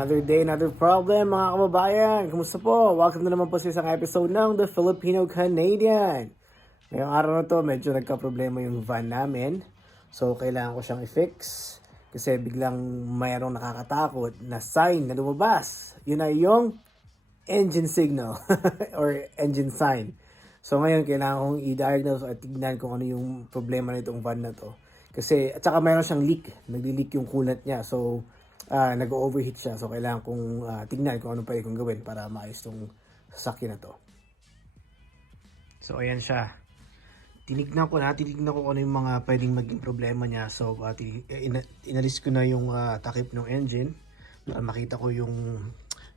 another day, another problem mga kababayan. Kumusta po? Welcome na naman po sa isang episode ng The Filipino Canadian. Ngayong araw na to, medyo nagka-problema yung van namin. So, kailangan ko siyang i-fix. Kasi biglang mayroong nakakatakot na sign na lumabas. Yun ay yung engine signal or engine sign. So ngayon, kailangan kong i-diagnose at tignan kung ano yung problema nitong van na to. Kasi, at saka mayroon siyang leak. Nagli-leak yung coolant niya. So, ah nag-overheat siya. So, kailangan kong ah, tignan kung ano pwede kong gawin para maayos tong sasakyan na to. So, ayan siya. Tinignan ko na, tinignan ko ano yung mga pwedeng maging problema niya. So, uh, ina- inalis ko na yung ah, takip ng engine para makita ko yung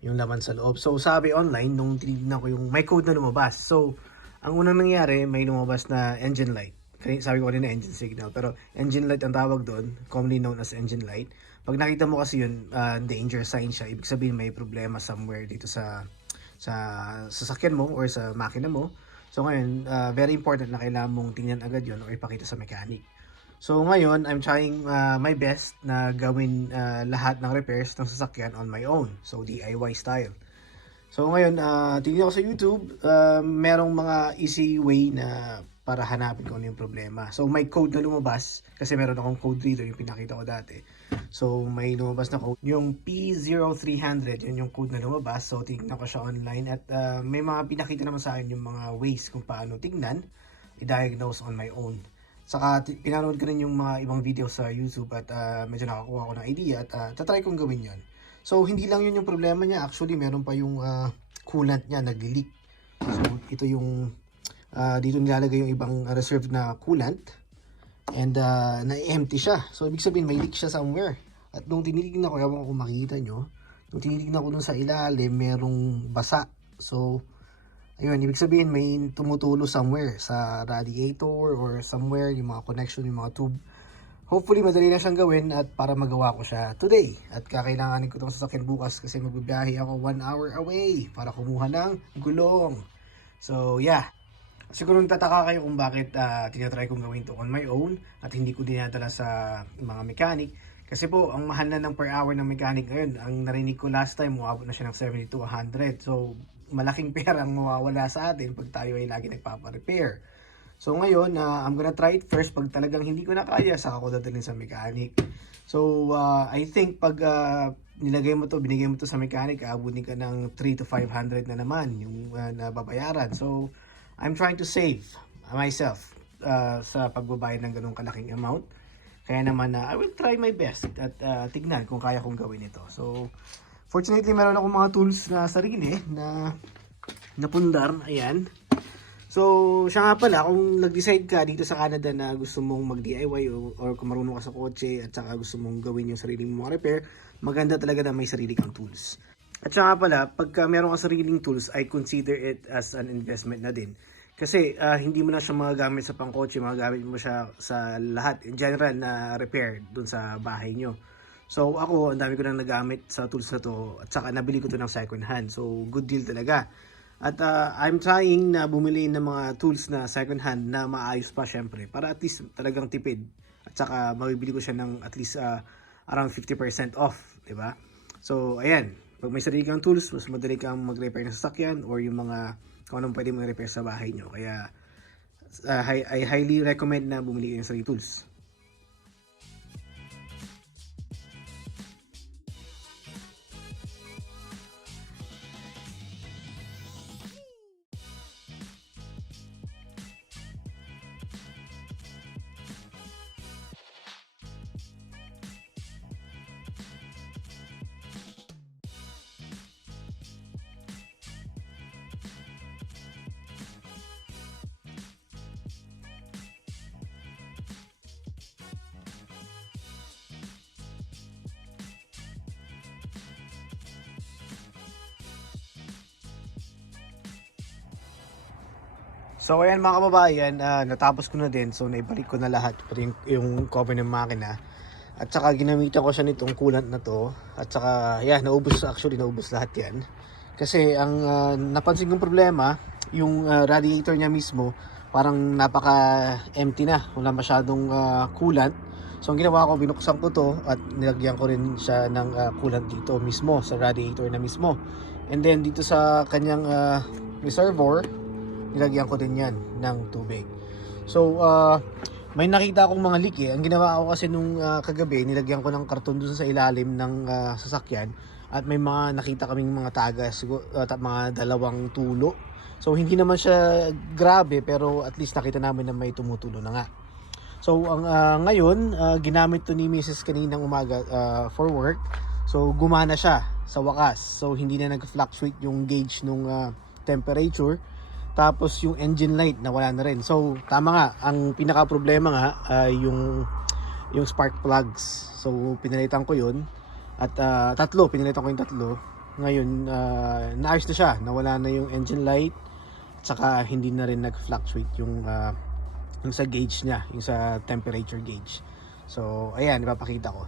yung laman sa loob. So, sabi online, nung tinignan ko yung may code na lumabas. So, ang unang nangyari, may lumabas na engine light. Sabi ko kanina engine signal. Pero engine light ang tawag doon, commonly known as engine light. Pag nakita mo kasi yun, ah, danger sign siya. Ibig sabihin may problema somewhere dito sa sa sasakyan mo or sa makina mo. So ngayon, ah, very important na kailangan mong tingnan agad yun or ipakita sa mechanic. So ngayon, I'm trying ah, my best na gawin ah, lahat ng repairs ng sasakyan on my own. So DIY style. So ngayon, uh, tingnan ko sa YouTube, ah, merong mga easy way na para hanapin kung ano yung problema. So may code na lumabas, kasi meron akong code reader yung pinakita ko dati. So may lumabas na code, yung P0300, yun yung code na lumabas. So tingnan ko siya online at ah, may mga pinakita naman sa akin yung mga ways kung paano tignan, i-diagnose on my own. Saka pinanood ko rin yung mga ibang video sa YouTube at ah, medyo nakakuha ko ng idea at uh, tatry kong gawin yon. So hindi lang yun yung problema niya, actually meron pa yung ah, coolant niya nag-leak. So ito yung ah, dito nilalagay yung ibang reserved na coolant and ah, na-empty siya. So ibig sabihin may leak siya somewhere. At nung tinitignan ko, ewan ko kung makita nyo, nung tinitignan ko dun sa ilalim, merong basa. So Ayun, ibig sabihin may tumutulo somewhere sa radiator or somewhere, yung mga connection, yung mga tube. Hopefully, madali na siyang gawin at para magawa ko siya today. At kakailanganin ko itong sasakyan bukas kasi magbibiyahe ako one hour away para kumuha ng gulong. So, yeah. Siguro tataka kayo kung bakit uh, tinatry kong gawin to on my own at hindi ko dinadala sa mga mechanic. Kasi po, ang mahal na ng per hour ng mechanic ngayon, ang narinig ko last time, umabot na siya ng 70 to 100. So, malaking pera ang mawawala sa atin pag tayo ay lagi nagpapa-repair. So ngayon, uh, I'm gonna try it first. Pag talagang hindi ko na kaya, saka ko dadalhin sa mechanic. So, uh, I think pag uh, nilagay mo to, binigay mo to sa mechanic, aabutin ka ng 3 to 500 na naman yung uh, nababayaran. So, I'm trying to save myself uh, sa pagbabayad ng ganung kalaking amount. Kaya naman, uh, I will try my best at uh, tignan kung kaya kong gawin ito. So, fortunately, meron akong mga tools na sarili na napundar. Ayan. So, siya nga pala, kung nag-decide ka dito sa Canada na gusto mong mag-DIY o, or kung marunong ka sa kotse at saka gusto mong gawin yung sarili mong repair, maganda talaga na may sarili kang tools. At saka pala, pagka meron ka sariling tools, I consider it as an investment na din. Kasi ah, hindi mo na siya magagamit sa pangkotse, magagamit mo siya sa lahat, in general na repair dun sa bahay nyo. So ako, ang dami ko nang nagamit sa tools na to at saka nabili ko to ng second hand. So good deal talaga. At ah, I'm trying na bumili ng mga tools na second hand na maayos pa syempre para at least talagang tipid. At saka mabibili ko siya ng at least ah, around 50% off, 'di ba? So ayan, pag may sarili kang tools, mas madali kang mag-repair ng sasakyan or yung mga kung anong pwede mong repair sa bahay nyo. Kaya ah, hi- I highly recommend na bumili kayo ng sarili tools. So ayan mga kababayan, ah, natapos ko na din. So naibalik ko na lahat, pati yung, yung cover ng makina. At saka ginamitan ko siya nitong coolant na to. At saka, yeah, naubos actually, naubos lahat yan. Kasi ang ah, napansin kong problema, yung ah, radiator niya mismo, parang napaka-empty na. Wala masyadong ah, coolant. So ang ginawa ko, binuksan ko to at nilagyan ko rin siya ng ah, coolant dito mismo sa radiator na mismo. And then dito sa kanyang ah, reservoir, nilagyan ko din yan ng tubig. So ah, may nakita akong mga leak eh. Ang ginawa ko kasi nung ah, kagabi, nilagyan ko ng karton doon sa ilalim ng ah, sasakyan at may mga nakita kaming mga tagas, ta- mga dalawang tulo. So hindi naman siya grabe pero at least nakita namin na may tumutulo na nga. So ang ah, ngayon, ah, ginamit to ni Mrs. kaninang umaga ah, for work. So gumana siya sa wakas. So hindi na nag-fluctuate yung gauge nung ah, temperature. Tapos yung engine light nawala na rin. So tama nga, ang pinaka problema nga ay yung yung spark plugs. So pinalitan ko 'yun. At ah, tatlo, pinalitan ko yung tatlo. Ngayon, ah, naayos na siya. Nawala na yung engine light. At saka hindi na rin nag-fluctuate yung ah, yung sa gauge niya, yung sa temperature gauge. So, ayan, ipapakita ko.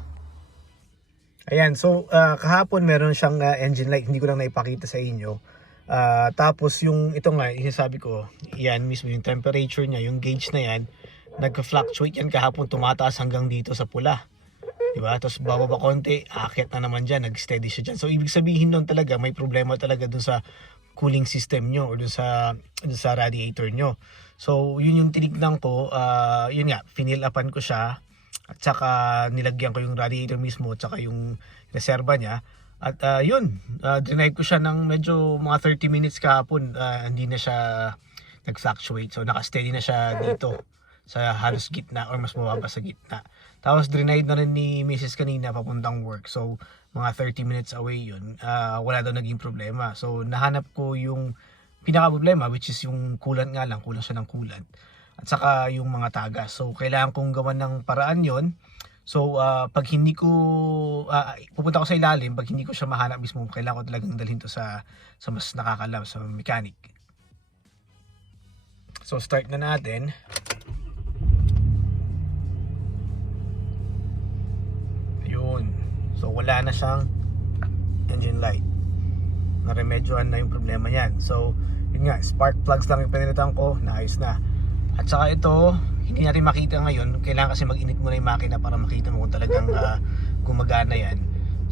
Ayan, so ah, kahapon meron siyang ah, engine light, hindi ko lang naipakita sa inyo. Ah, tapos yung ito nga, yung sabi ko, yan mismo yung temperature niya, yung gauge na yan, nagka-fluctuate yan kahapon, tumataas hanggang dito sa pula. Diba? Tapos bababa konti, aakyat na naman dyan, nag-steady siya dyan. So ibig sabihin nun talaga, may problema talaga dun sa cooling system nyo or dun sa, dun sa radiator nyo. So yun yung tinignan ko, ah, yun nga, finil upan ko siya at saka nilagyan ko yung radiator mismo at saka yung reserva niya. At ah, yun, uh, drinay ko siya ng medyo mga 30 minutes kahapon, ah, hindi na siya nag-fluctuate. So naka-steady na siya dito sa halos gitna or mas mababa sa gitna. Tapos drenade na rin ni Mrs. kanina papuntang work. So mga 30 minutes away yun. Ah, wala daw naging problema. So nahanap ko yung pinaka problema which is yung coolant nga lang, kulang siya ng coolant. At saka yung mga tagas. So kailangan kong gawan ng paraan yon. So ah, pag hindi ko ah, pupunta ko sa ilalim, pag hindi ko siya mahanap mismo, kailangan ko talagang dalhin to sa sa mas nakakalam sa mechanic. So start na natin. Ayun. So wala na siyang engine light. Naremedyohan na yung problema niyan. So yun nga, spark plugs lang yung pinilitan ko, naayos na. At saka ito, hindi natin makita ngayon. Kailangan kasi mag-init muna yung makina para makita mo kung talagang ah, gumagana yan.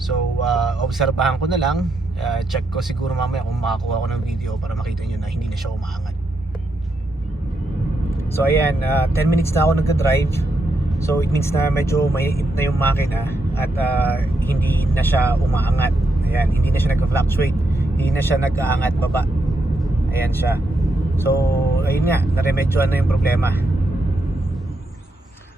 So, uh, obserbahan ko na lang. Ah, check ko siguro mamaya kung makakuha ko ng video para makita nyo na hindi na siya umaangat. So, ayan, ah, 10 minutes na ako nagka-drive. So, it means na medyo mainit na yung makina at ah, hindi na siya umaangat. Ayan, hindi na siya nag-fluctuate. Hindi na siya nag-aangat baba. Ayan siya. So, ayun nga, naremedyohan na yung problema.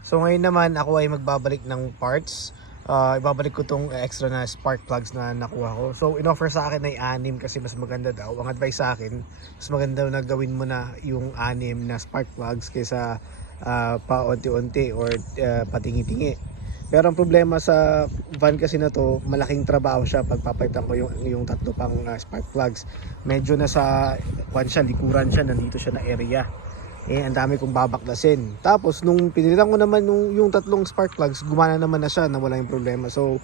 So, ngayon naman ako ay magbabalik ng parts. Ah, ibabalik ko tong extra na spark plugs na nakuha ko. So, in-offer sa akin ay anim kasi mas maganda daw. Ang advice sa akin, mas maganda na gawin mo na yung anim na spark plugs kaysa ah, pa-unti-unti or ah, patingi-tingi. Pero ang problema sa van kasi na to, malaking trabaho siya pag papalitan ko yung, yung tatlo pang ah, spark plugs. Medyo nasa, kwan siya, likuran siya, nandito siya na area. Eh, ang dami kong babaklasin. Tapos, nung pinilitan ko naman nung, yung tatlong spark plugs, gumana naman na siya na wala yung problema. So,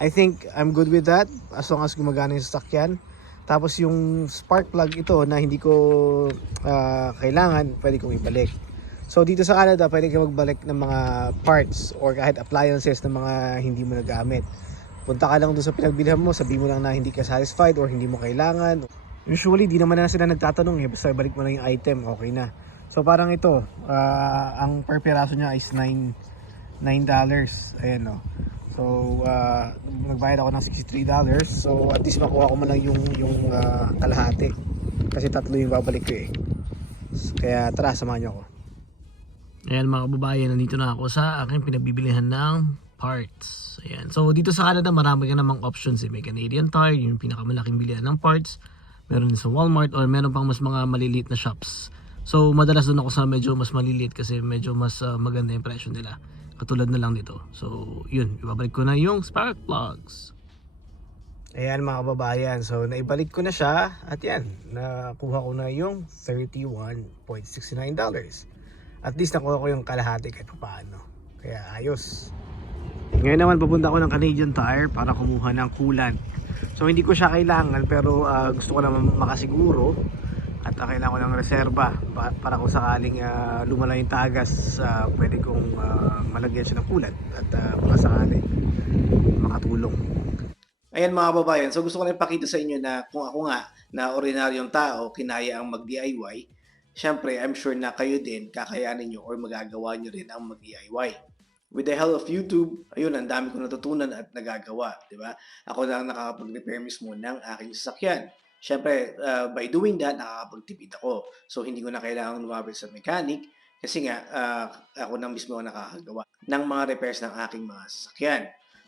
I think I'm good with that as long as gumagana yung sasakyan. Tapos yung spark plug ito na hindi ko ah, kailangan, pwede kong ibalik. So dito sa Canada, pwede ka magbalik ng mga parts or kahit appliances ng mga hindi mo nagamit. Punta ka lang doon sa pinagbilhan mo, sabi mo lang na hindi ka satisfied or hindi mo kailangan. Usually, di naman na sila nagtatanong eh. Basta balik mo na yung item, okay na. So parang ito, ah, ang per piraso niya is 9 $9. Ayan o. So, ah, nagbayad ako ng $63. So, at least makuha ko man lang yung, yung ah, kalahati. Kasi tatlo yung babalik ko eh. Kaya tara, samahan niyo ako. Ayan mga kababayan, nandito na ako sa aking pinabibilihan ng parts. Ayan. So dito sa Canada marami ka namang options eh. May Canadian Tire, yung pinakamalaking bilihan ng parts. Meron din sa Walmart or meron pang mas mga maliliit na shops. So madalas doon ako sa medyo mas maliliit kasi medyo mas ah, maganda yung presyo nila. Katulad na lang dito. So yun, ibabalik ko na yung spark plugs. Ayan mga kababayan, so naibalik ko na siya at yan, nakuha ko na yung $31.69. At least nakuha ko yung kalahati kahit paano. Kaya ayos. Ngayon naman papunta ako ng Canadian Tire para kumuha ng coolant. So hindi ko siya kailangan pero ah, gusto ko naman makasiguro At uh, kailangan ko ng reserba pa- para kung sakaling uh, lumala yung tagas, uh, pwede kong uh, malagyan siya ng kulat at uh, baka makatulong. Ayan mga kababayan, so gusto ko lang ipakita sa inyo na kung ako nga na ordinaryong tao, kinaya ang mag-DIY, syempre I'm sure na kayo din kakayanin nyo or magagawa nyo rin ang mag-DIY. With the help of YouTube, ayun, ang dami ko natutunan at nagagawa, di ba? Ako na ang nakakapag-repair mismo ng aking sasakyan. Syempre, uh, by doing that, nakakapagtipid ako. So, hindi ko na kailangan lumapit sa mechanic kasi nga, uh, ako na mismo ang nakakagawa ng mga repairs ng aking mga sasakyan.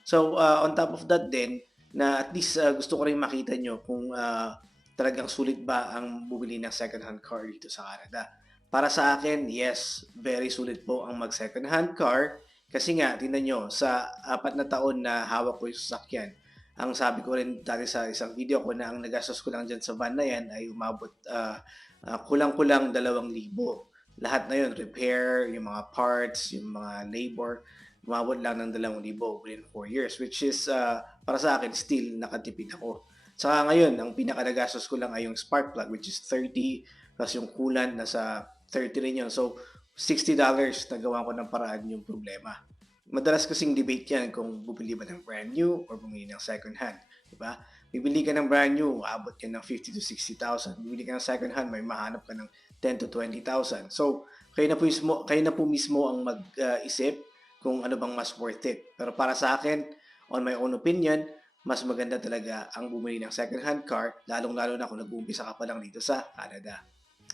So, uh, on top of that din, na at least uh, gusto ko rin makita nyo kung uh, talagang sulit ba ang bumili ng second-hand car dito sa Canada. Para sa akin, yes, very sulit po ang mag second-hand car kasi nga, tingnan nyo, sa apat na taon na hawak ko yung sasakyan, ang sabi ko rin dati sa isang video ko na ang nagastos ko lang dyan sa van na yan ay umabot uh, uh, kulang-kulang dalawang libo. Lahat na yun, repair, yung mga parts, yung mga labor, umabot lang ng dalawang libo within 4 years, which is, uh, para sa akin, still nakatipid ako. Saka ngayon, ang pinaka nagastos ko lang ay yung spark plug, which is 30, plus yung coolant, nasa 30 rin yun. So, $60 nagawa ko ng paraan yung problema. Madalas kasing debate yan kung bumili ba ng brand new or bumili ng second hand. Diba? Bibili ka ng brand new, abot yan ng 50 to 60,000. Bibili ka ng second hand, may mahanap ka ng 10 to 20,000. So, kayo na po mismo, kayo na po mismo ang mag-isip kung ano bang mas worth it. Pero para sa akin, on my own opinion, mas maganda talaga ang bumili ng second hand car, lalong-lalo na kung nag-uumpisa ka pa lang dito sa Canada.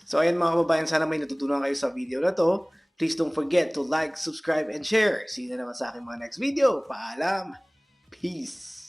So ayan mga kababayan, sana may natutunan kayo sa video na to. Please don't forget to like, subscribe, and share. See you na naman sa aking mga next video. Paalam! Peace!